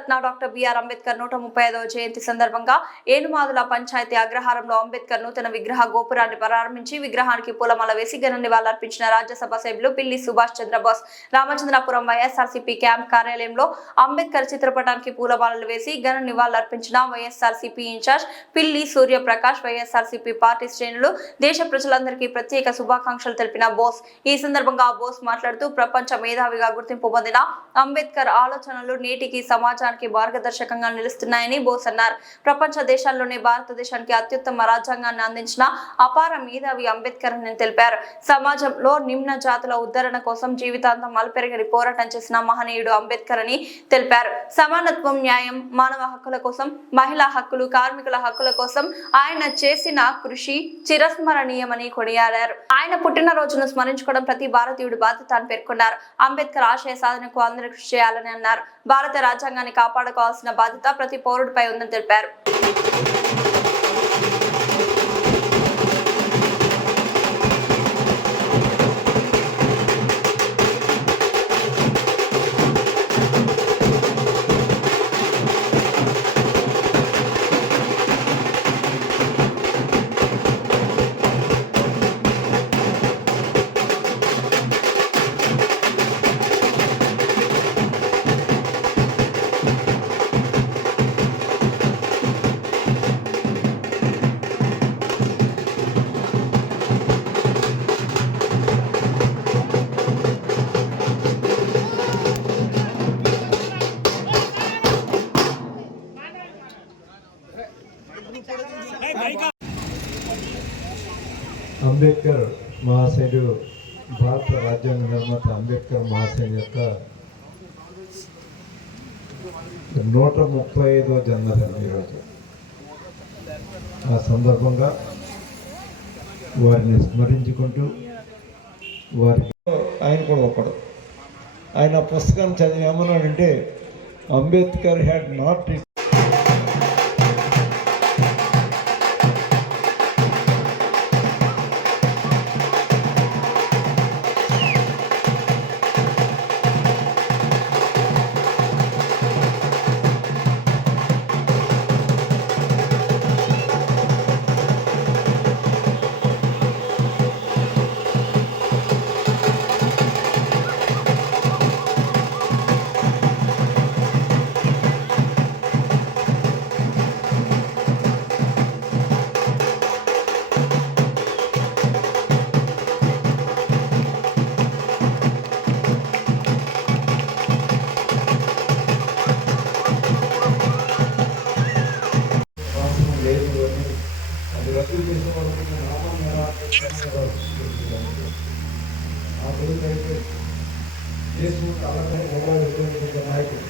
Bharat Ratna doctor BR Ambedkar 135వ జయంతి సందర్భంగా ఏనుమాదుల పంచాయతీ అగ్రహారంలో అంబేద్కర్ నూతన విగ్రహ గోపురాన్ని ప్రారంభించి విగ్రహానికి పూలమాల వేసి ఘన నివాళులర్పించిన రాజ్యసభ సభ్యులు పిల్లి సుభాష్ చంద్రబోస్ రామచంద్రపురం వైఎస్ఆర్సీపీ క్యాంప్ కార్యాలయంలో అంబేద్కర్ చిత్రపటానికి పూలమాలలు వేసి ఘన నివాళులర్పించిన వైఎస్ఆర్సీపీ ఇన్ఛార్జ్ పిల్లి సూర్యప్రకాష్ వైఎస్ఆర్సీపీ పార్టీ శ్రేణులు దేశ ప్రజలందరికీ ప్రత్యేక శుభాకాంక్షలు తెలిపిన బోస్ ఈ సందర్భంగా బోస్ మాట్లాడుతూ ప్రపంచ మేధావిగా గుర్తింపు పొందిన అంబేద్కర్ ఆలోచనలు నేటికి సమాజానికి మార్గదర్శకంగా నిలుస్తున్నాయని బోస్ అన్నారు. ప్రపంచ దేశాల్లోనే భారతదేశానికి అత్యుత్తమ రాజ్యాంగాన్ని అందించిన అపార మేధావి అంబేద్కర్ అని తెలిపారు. సమాజంలో నిమ్న జాతుల ఉద్ధరణ కోసం జీవితాంతం అలుపెరగని పోరాటం చేసిన మహనీయుడు అంబేద్కర్ అని తెలిపారు. సమానత్వం, న్యాయం, మానవ హక్కుల కోసం, మహిళా హక్కులు, కార్మికుల హక్కుల కోసం ఆయన చేసిన కృషి చిరస్మరణీయమని కొనియాడారు. ఆయన పుట్టినరోజును స్మరించుకోవడం ప్రతి భారతీయుడి బాధ్యత అని పేర్కొన్నారు. అంబేద్కర్ ఆశయ సాధనకు అందరూ కృషి చేయాలని అన్నారు. భారత రాజ్యాంగాన్ని కాపాడుకోవాల్సిన బాధ్యత ప్రతి పౌరుడిపై ఉందని తెలిపారు. అంబేద్కర్ మహాశయుడు భారత రాజ్యాంగ నిర్మాత అంబేద్కర్ మహాశయుని యొక్క 135వ జన్మదినం ఈరోజు. ఆ సందర్భంగా వారిని స్మరించుకుంటూ వారికి ఆయన కూడా ఒకడు. ఆయన పుస్తకాన్ని చదివి ఏమన్నాడంటే అంబేద్కర్ హ్యాడ్ నాట్ నాయకుడు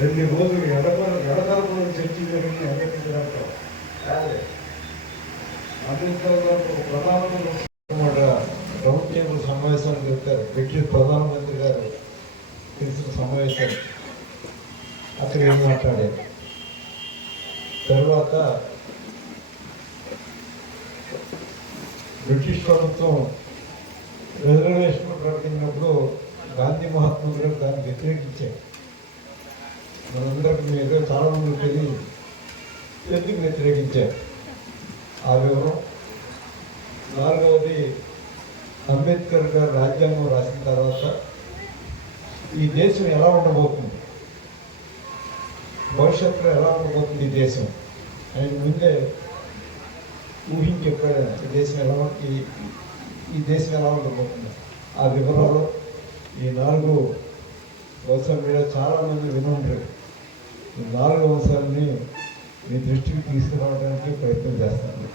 2 రోజులు ఎడతరపు చర్చ జరిగింది. అంబేద్కర్ గారు ప్రధానమంత్రి రౌండ్ టేబుల్ సమావేశాలు చెప్తారు. బ్రిటిష్ ప్రధానమంత్రి గారు తెలిసిన సమావేశాలు అక్కడ ఏం మాట్లాడారు. తర్వాత బ్రిటిష్ ప్రభుత్వం రిజర్వేషన్ ప్రకటించినప్పుడు గాంధీ మహాత్ములు గారు దాన్ని వ్యతిరేకించారు. మనందరికీ మీద చాలా మంది తెలియదు ఎందుకు వ్యతిరేకించారు ఆ వివరం. 4వది అంబేద్కర్ గారు రాజ్యాంగం రాసిన తర్వాత ఈ దేశం ఎలా ఉండబోతుంది, భవిష్యత్తులో ఎలా ఉండబోతుంది ఈ దేశం ఆయన ముందే ఊహించి చెప్పాడు. ఈ దేశం ఎలా ఉండబోతుంది ఆ వివరాలు ఈ 4 అంశాల మీద చాలామంది వినుంటారు. ఈ 4 అంశాలని మీ దృష్టికి తీసుకురావడానికి ప్రయత్నం చేస్తాను.